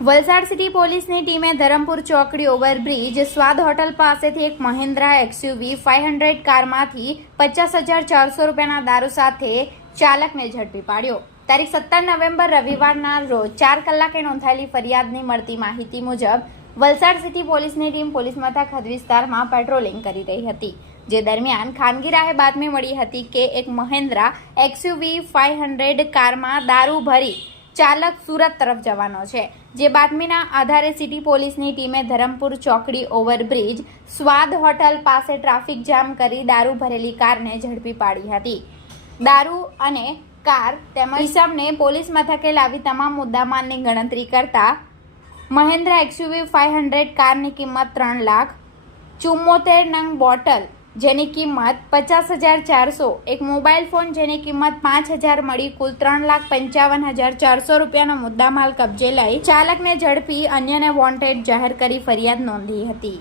Valsad city પોલીસની ટીમે ધરમપુર ચોકડી ઓવરબ્રિજ સ્વાદ હોટલ પાસેથી એક મહિન્દ્રા એક્સયુવી ફાઇવ હંડ્રેડ કારમાંથી પચાસ હજાર ચારસો રૂપિયાના દારૂ સાથે ચાલકને ઝડપી પાડ્યો. તારીખ સત્તર નવેમ્બર રવિવારના રોજ ચાર કલાકે નોંધાયેલી ફરિયાદની મળતી માહિતી મુજબ વલસાડ સિટી પોલીસની ટીમ પોલીસ મથક હદ વિસ્તારમાં પેટ્રોલિંગ કરી રહી હતી, જે દરમિયાન ખાનગી રાહે બાતમી મળી હતી કે એક મહિન્દ્રા એક્સયુવી ફાઇવ હંડ્રેડ કારમાં દારૂ ભરી ચાલક સુરત તરફ જવાનો છે. જે બાતમીના આધારે સિટી પોલીસની ટીમે ધરમપુર ચોકડી ઓવરબ્રિજ, સ્વાદ હોટલ પાસે ટ્રાફિક જામ કરી દારૂ ભરેલી કારને ઝડપી પાડી હતી. દારૂ અને કાર તેમજ ઈસમને પોલીસ મથકે લાવી તમામ મુદ્દામાલની ગણતરી કરતા મહેન્દ્રા એક્સયુવી ફાઇવ હંડ્રેડ કારની કિંમત ત્રણ લાખ, ચુમ્મોતેર નંગ બોટલ જેની કિંમત પચાસ હજાર ચારસો. એક મોબાઈલ ફોન જેની કિંમત પાંચ હજાર મળી, કુલ ત્રણ લાખ પંચાવન હજાર ચારસો રૂપિયાનો મુદ્દામાલ કબજે લઈ ચાલકને ઝડપી અન્યને વોન્ટેડ જાહેર કરી ફરિયાદ નોંધી હતી.